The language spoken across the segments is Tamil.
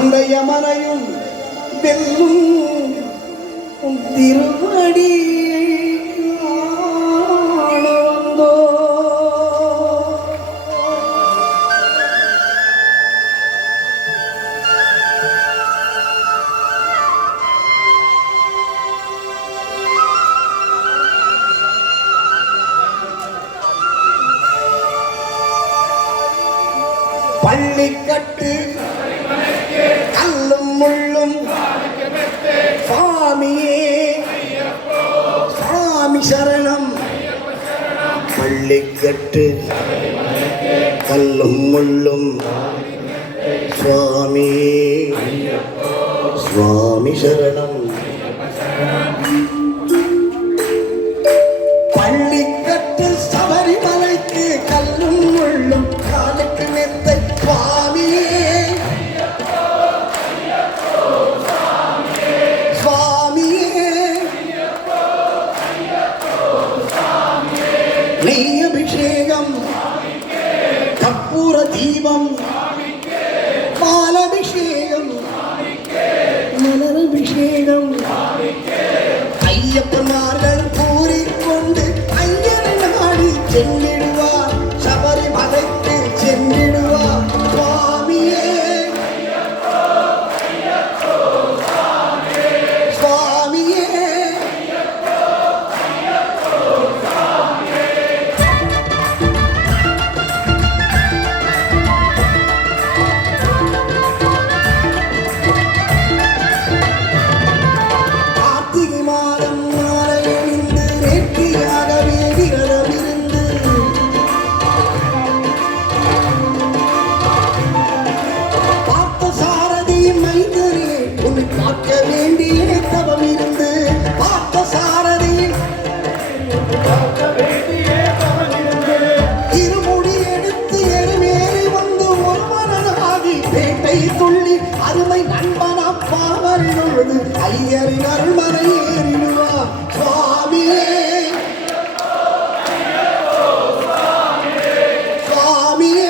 அந்த யமனையும் வெல்லும் திருவடி காணவந்தோ. பள்ளிக்கட்டு கல்லும் முள்ளும் சுவாமியே சுவாமி சரணம். பள்ளிக்கட்டு கல்லும் முள்ளும் சுவாமியே சுவாமி சரணம். பள்ளிக்கட்டு சபரிமலைக்கு கல்லும் முள்ளும் காலுக்கு மெத்தை சுவாமியே நெய் அபிஷேகம் கற்பூர தீபம் பாலபிஷேகம் மலரபிஷேகம் ஐயப்பன்மார்கள் கூறிக்கொண்டு ஐயனை நாடி சென்றிடுவார் சபரிமலைக்கு சென்றிடுவார் சுவாமியே சுவாமியே. பார்க்க வேண்டிய தவம் இருந்து பார்த்த சாரதியில் இருமுடி எடுத்து எருமேறி வந்து ஒரு மனதாகி பேட்டை துள்ளி அருமை நண்பனப்பா வருவது ஐயரின் அருள்மனை ஏறிடுவார் சுவாமியே சுவாமியே.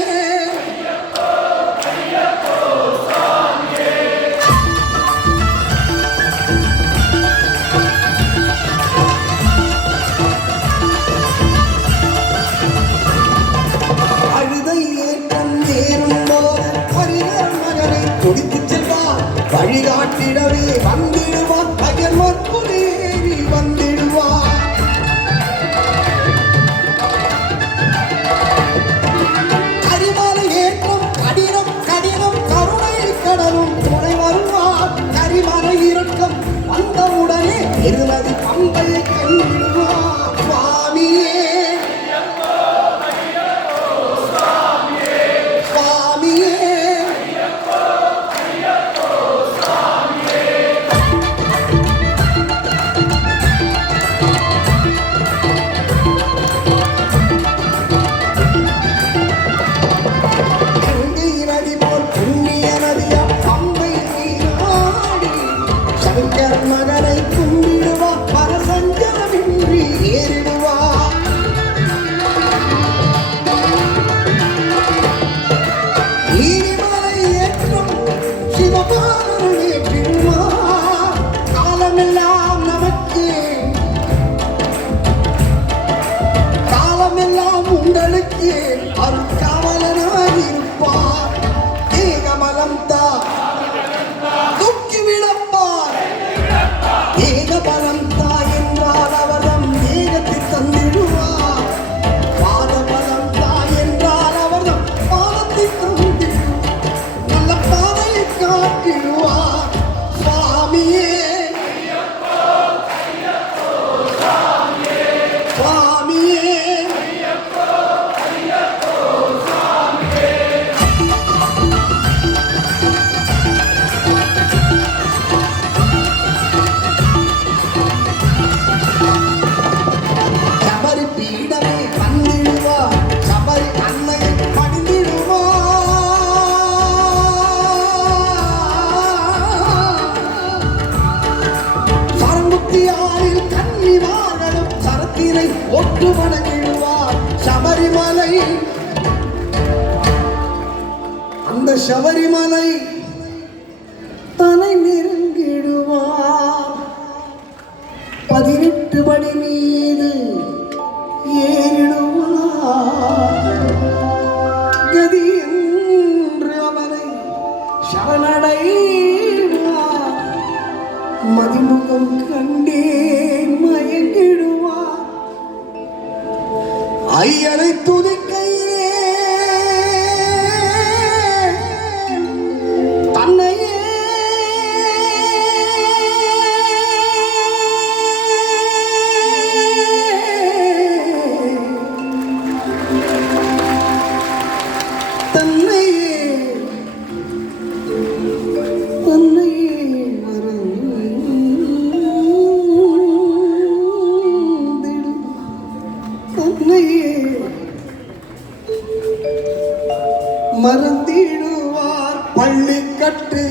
வழிகாட்டிடவே வந்திடுவார் பகல் மற்புரேறி வந்திடுவார். கரிமலை ஏற்றம் கடினம் கடினம் கருணை கடலும் துணை வருவார். கரிமலை இறக்கம் வந்தவுடனே இருநதி பம்பையை கண்டிடுவார் சுவாமியே சுவாமியே. மகனை கும்பிடுவார் பரசஞ்சலமின்றி ஏறிடுவார். நீதிமலை ஏற்றம் சிவபாலன் ஏற்றிடுவார். காலமெல்லாம் நமக்கு காலமெல்லாம் உங்களுக்கு அருட்காவலனாய் இருப்பார். ஏகமலம் தான் தூக்கிவிடப்பார். ஏக பலம் தாய் என்றால் அவர்தம் ஏகத்தை தந்திடுவார். பாத பலம் தாய் என்றால் அவர்தம் பாதத்தை தந்திடுவார். நல்ல பாதையை காட்டிடுவார் சுவாமியே சுவாமியே. ஒட்டு வணங்கிடுவார் சபரிமலை. அந்த சபரிமலை அவனை நெருங்கிடுவார் 18 படி மீது ஏறிடுவார் கதி என்று அவனை சரணடைவார் மதிமுகம் கண்டே மயங்கிடுவார் ஐயனை துதிக்கையிலே தன்னையே மறந்திடுவார் பள்ளிக்கட்டு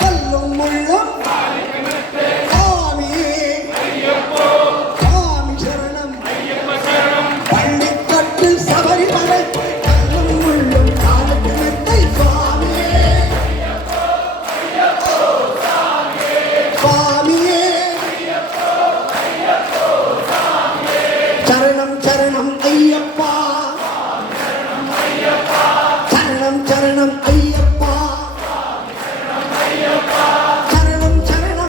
கல்லும் முள்ளும் சாமியே சாமி சரணம் பள்ளிக்கட்டு சபரிமலை கல்லும் முள்ளும் காலக்கிழத்தை சுவாமியே சுவாமியே சரணம் சரணம் ஐயப்பா